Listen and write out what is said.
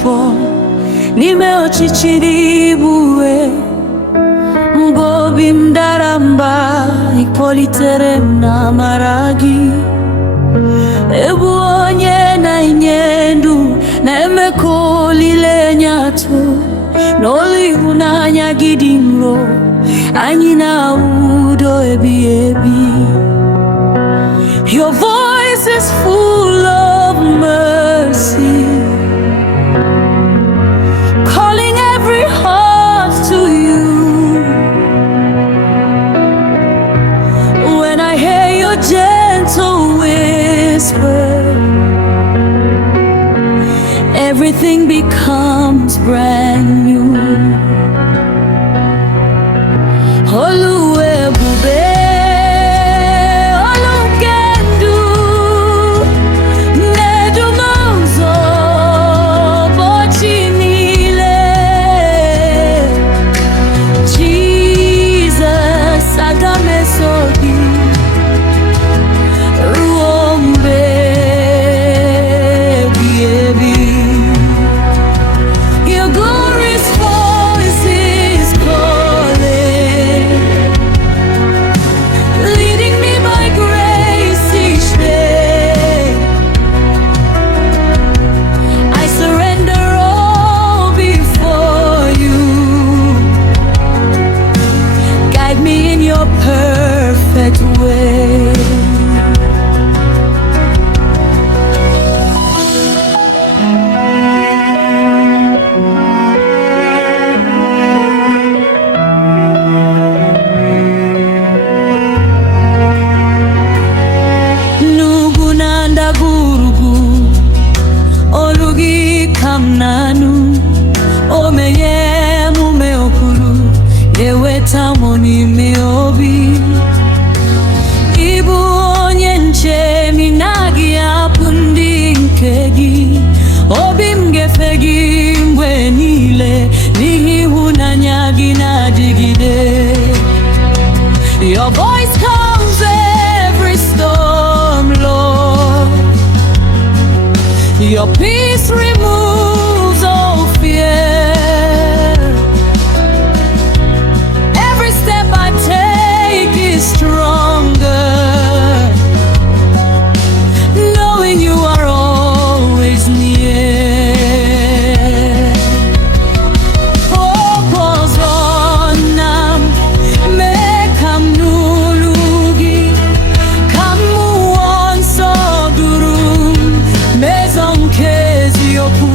pụọ n'ime ọchịchịrị igbue. Mgbe obi m dara mba, ịkpọlitere m n'amara gị. Ebu onye na-enye ndụ, na-eme ka olileanya atọ. N'olu ịhụnanya gị dị nro, anyị na-ahụ udo ebighị ebi. Your voice is full of mercy, calling every heart to you. When I hear your gentle whisper, everything becomes brand new. Olu Ebube, Olu Kendu, Nedumozo, Bochinile. Jesus, Agamesogi, Ruombe, Biebi. Your glorious voice is calling, leading me by grace each day. I surrender all before you. Guide me in your perfect way. Olugi kamnanu, omeye mume okuru, eweta moni me obi. Ibu onye nche minagi apundi nkegi, obi mgefegi mgbe niile, n'ihi ịhụnanya gị na-adịgide. Your voice calms every storm, Lord. Your peace removes all fear. Every step I take is stronger, knowing you are always near. Oh, pozonam mekam nulugi, kamu onso durum mezon kezi yoku.